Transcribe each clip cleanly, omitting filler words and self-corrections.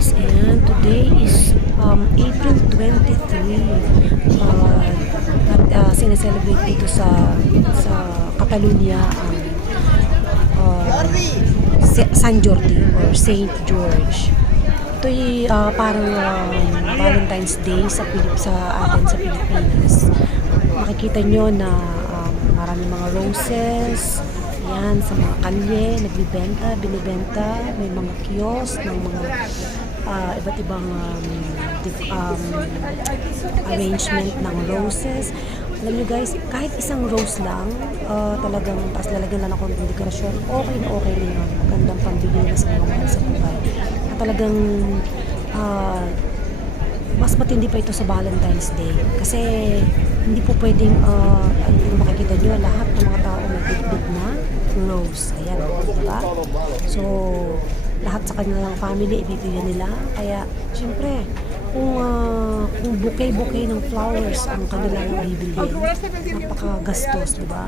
guys, and today is April 23 at sineselebrate dito sa Catalunya ang San Jordi or Saint George. Ito'y parang Valentine's Day sa atin sa Pilipinas. Makikita nyo na marami mga roses yan sa mga kalye, binibenta, may mga kiosk ng mga iba't ibang arrangement ng roses. Alam nyo guys, kahit isang rose lang, talagang tapos lalagyan lang ng konting dekorasyon, okay na yun. Magandang pambigay na sa mga mahal sa buhay. At talagang mas matindi pa ito sa Valentine's Day kasi hindi po pwedeng makikita nyo lahat ng mga tao may big na rose. Ayan, diba? So, lahat sa kanilang family ibibigyan nila. Kaya, syempre, kung bouquet ng flowers ang kanilang bibilhin, napakagastos, diba?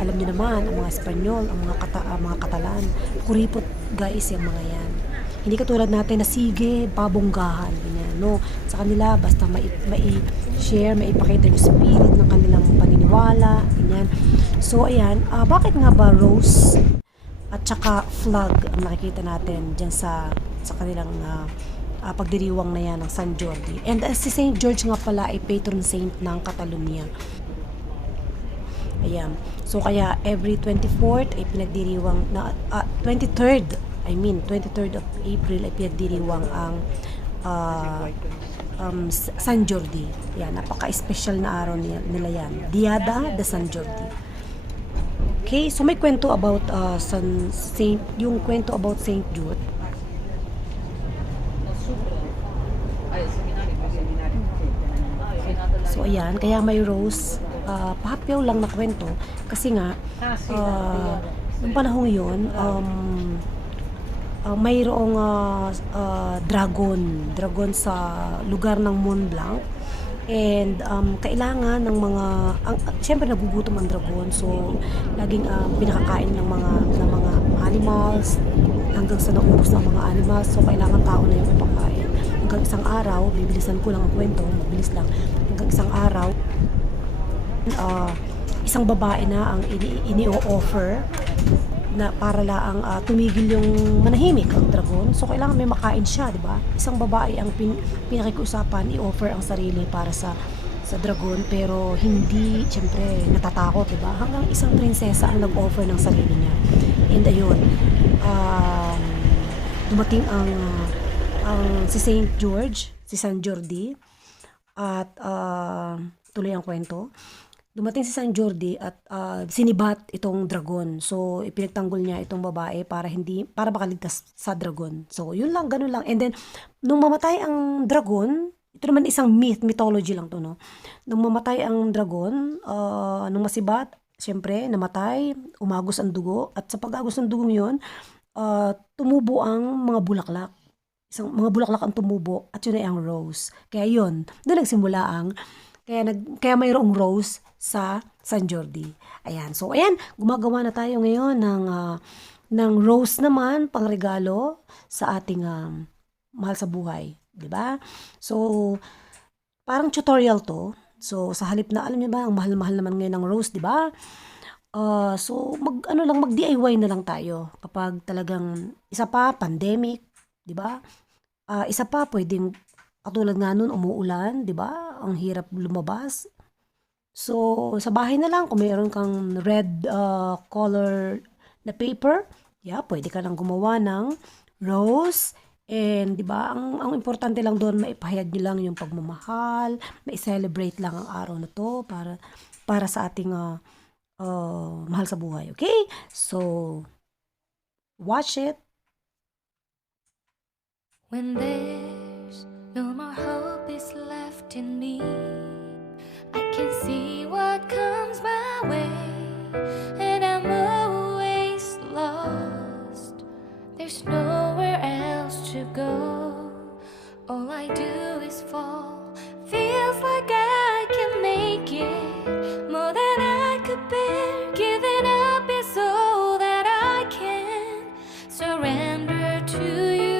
Alam niyo naman, ang mga Espanyol, ang mga Katalan, kuripot guys yung mga yan. Hindi katulad natin na sige, babonggahan, ganyan. No, sa kanila, basta mai-share, maipakita yung spirit ng kanilang paniniwala, ganyan. So, ayan, bakit nga ba rose at saka flag ang nakikita natin dyan sa kanilang pagdiriwang na yan ng San Jordi. And si Saint George nga pala ay patron saint ng Catalunya. Ayan. So kaya every 24th ay pinagdiriwang na 23rd of April ay pinagdiriwang ang San Jordi. Yan, napaka-special na araw nila yan. Diada de San Jordi. Okay, so may kwento about yung kwento about Saint George. So ayan, kaya may rose, pahapyaw lang na kwento kasi nga noong panahong yun mayroong dragon sa lugar ng Mont Blanc. And kailangan ng mga syempre nagugutom ang dragon, so laging pinakakain ng mga animals hanggang sa naubos ng mga animals. So kailangan tao na yung ipakain. Hanggang isang araw, bibilisan ko lang ang kwento, mabilis lang. Hanggang isang araw, isang babae na ang ini-offer na para lang tumigil yung manahimik ang dragon. So kailangan may makain siya, di ba? Isang babae ang pinakikiusapan, i-offer ang sarili para sa dragon, pero hindi, syempre, natatakot, di ba? Hanggang isang prinsesa ang nag-offer ng sarili niya. And ayun, dumating ang si Saint George, si San Jordi, at tuloy ang kwento. Dumating si San Jordi at sinibat itong dragon. So, ipinagtanggol niya itong babae para makaligtas sa dragon. So, yun lang, ganun lang. And then, nung mamatay ang dragon, ito naman isang mythology lang to, no? Nung mamatay ang dragon, nung masibat, syempre, namatay, umagos ang dugo. At sa pag-agos ng dugong yun, tumubo ang mga bulaklak. Mga bulaklak ang tumubo at yun ay ang rose. Kaya yun, doon nagsimula ang kaya mayroong rose sa San Jordi. Ayan. So, ayan. Gumagawa na tayo ngayon ng rose naman, pangregalo sa ating mahal sa buhay. Diba? So, parang tutorial to. So, sa halip na, alam niyo ba, ang mahal-mahal naman ngayon ng rose, diba? So, mag-DIY na lang tayo. Kapag talagang, isa pa, pandemic, diba? Isa pa, pwedeng katulad nga nun, umuulan, di ba? Ang hirap lumabas. So, sa bahay na lang, kung mayroon kang red color na paper, pwede ka lang gumawa ng rose. And, di ba, ang importante lang doon, maipahayag nyo lang yung pagmamahal, mai-celebrate lang ang araw na to para sa ating mahal sa buhay. Okay? So, watch it. When there's no more hope is left in me, I can see what comes my way, and I'm always lost. There's nowhere else to go. All I do is fall. Feels like I can make it more than I could bear. Giving up is all that I can surrender to you.